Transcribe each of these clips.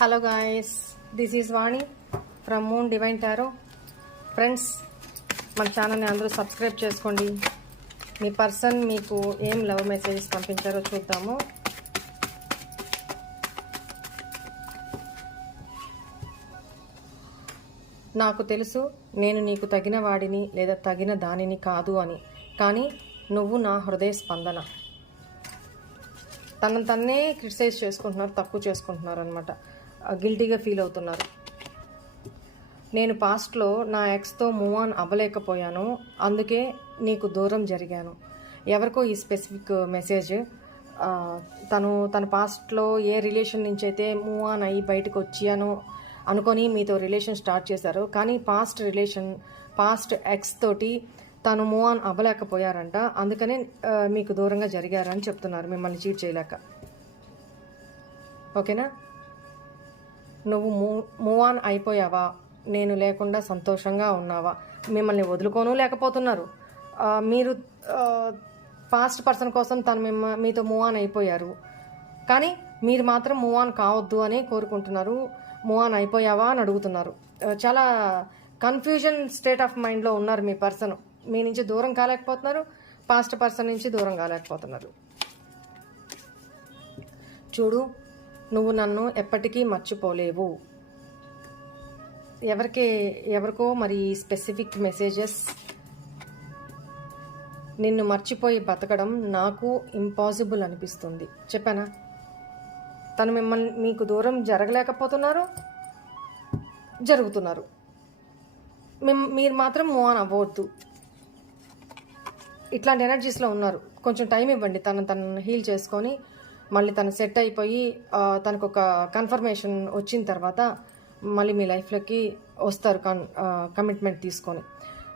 Hello guys, this is Vani from moon divine tarot. Friends, మన ఛానల్ని అందరూ subscribe చేసుకోండి. మీ పర్సన్ మీకు ఏం లవ్ మెసేజెస్ పంపించారో చూద్దాము. నాకు తెలుసు నేను నీకు తగిన వాడిని లేదా తగిన దానిని కాదు అని, కానీ నువ్వు నా హృదయ స్పందన. తన్నే క్రిటిసైజ్ చేసుకుంటున్నారు, తక్కువ చేసుకుంటున్నారు అనమాట. గిల్టీగా ఫీల్ అవుతున్నారు. నేను పాస్ట్లో నా ఎక్స్తో మూవ్ ఆన్ అవ్వలేకపోయాను, అందుకే నీకు దూరం జరిగాను. ఎవరికో ఈ స్పెసిఫిక్ మెసేజ్. తన పాస్ట్లో ఏ రిలేషన్ నుంచి అయితే మూవ్ ఆన్ అయ్యి బయటకు వచ్చాను అనుకొని మీతో రిలేషన్ స్టార్ట్ చేశారు, కానీ పాస్ట్ ఎక్స్ తోటి తను మూవ్ ఆన్ అవ్వలేకపోయారంట, అందుకనే మీకు దూరంగా జరిగారని చెప్తున్నారు, మిమ్మల్ని చీట్ చేయలేక. ఓకేనా? నువ్వు మూవ్ ఆన్ అయిపోయావా? నేను లేకుండా సంతోషంగా ఉన్నావా? మిమ్మల్ని వదులుకోను లేకపోతున్నారు. మీరు పాస్ట్ పర్సన్ కోసం మీతో మూవ్ ఆన్ అయిపోయారు, కానీ మీరు మాత్రం మూవ్ ఆన్ కావద్దు అని కోరుకుంటున్నారు. మూవ్ ఆన్ అయిపోయావా అని అడుగుతున్నారు. చాలా కన్ఫ్యూజన్ స్టేట్ ఆఫ్ మైండ్లో ఉన్నారు మీ పర్సన్. మీ నుంచి దూరం కాలేకపోతున్నారు, పాస్ట్ పర్సన్ నుంచి దూరం కాలేకపోతున్నారు. చూడు, నువ్వు నన్ను ఎప్పటికీ మర్చిపోలేవు. ఎవరికో మరి స్పెసిఫిక్ మెసేజెస్. నిన్ను మర్చిపోయి బతకడం నాకు ఇంపాసిబుల్ అనిపిస్తుంది. చెప్పానా? తను మీకు దూరం జరగలేకపోతున్నారు, జరుగుతున్నారు. మీరు మాత్రం మూవ్ ఆన్ అవ్వవద్దు. ఇట్లాంటి ఎనర్జీస్లో ఉన్నారు. కొంచెం టైం ఇవ్వండి, తను హీల్ చేసుకొని మళ్ళీ తను సెట్ అయిపోయి తనకు ఒక కన్ఫర్మేషన్ వచ్చిన తర్వాత మళ్ళీ మీ లైఫ్లోకి వస్తారు కమిట్మెంట్ తీసుకొని.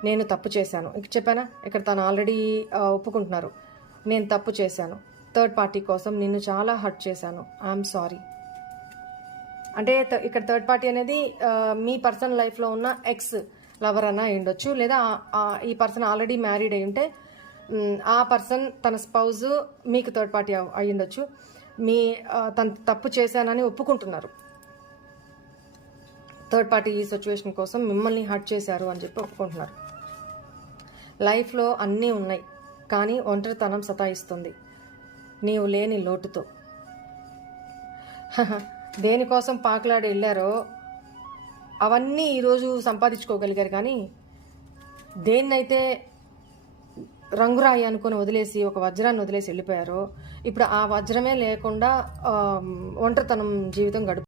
నేను తప్పు చేశాను, చెప్పానా? ఇక్కడ తను ఆల్రెడీ ఒప్పుకుంటున్నారు, నేను తప్పు చేశాను, థర్డ్ పార్టీ కోసం నిన్ను చాలా హర్ట్ చేశాను, ఐఎమ్ సారీ. అంటే ఇక్కడ థర్డ్ పార్టీ అనేది మీ పర్సనల్ లైఫ్లో ఉన్న ఎక్స్ లవర్ అన్న అయ్యుండొచ్చు, లేదా ఈ పర్సన్ ఆల్రెడీ మ్యారీడ్ అయి ఉంటే ఆ పర్సన్ తన స్పౌజ్ మీకు థర్డ్ పార్టీ అయ్యుండొచ్చు. తను తప్పు చేశానని ఒప్పుకుంటున్నారు. థర్డ్ పార్టీ ఈ సిచ్యువేషన్ కోసం మిమ్మల్ని హర్ట్ చేశారు అని చెప్పి ఒప్పుకుంటున్నారు. లైఫ్లో అన్నీ ఉన్నాయి, కానీ ఒంటరితనం సతాయిస్తుంది నీవు లేని లోటుతో. దేనికోసం పాకులాడి వెళ్ళారో అవన్నీ ఈరోజు సంపాదించుకోగలిగారు, కానీ దేన్నైతే రంగురాయి అనుకొని వదిలేసి ఒక వజ్రాన్ని వదిలేసి వెళ్ళిపోయారో ఇప్పుడు ఆ వజ్రమే లేకుండా ఒంటరితనం జీవితం గడుపు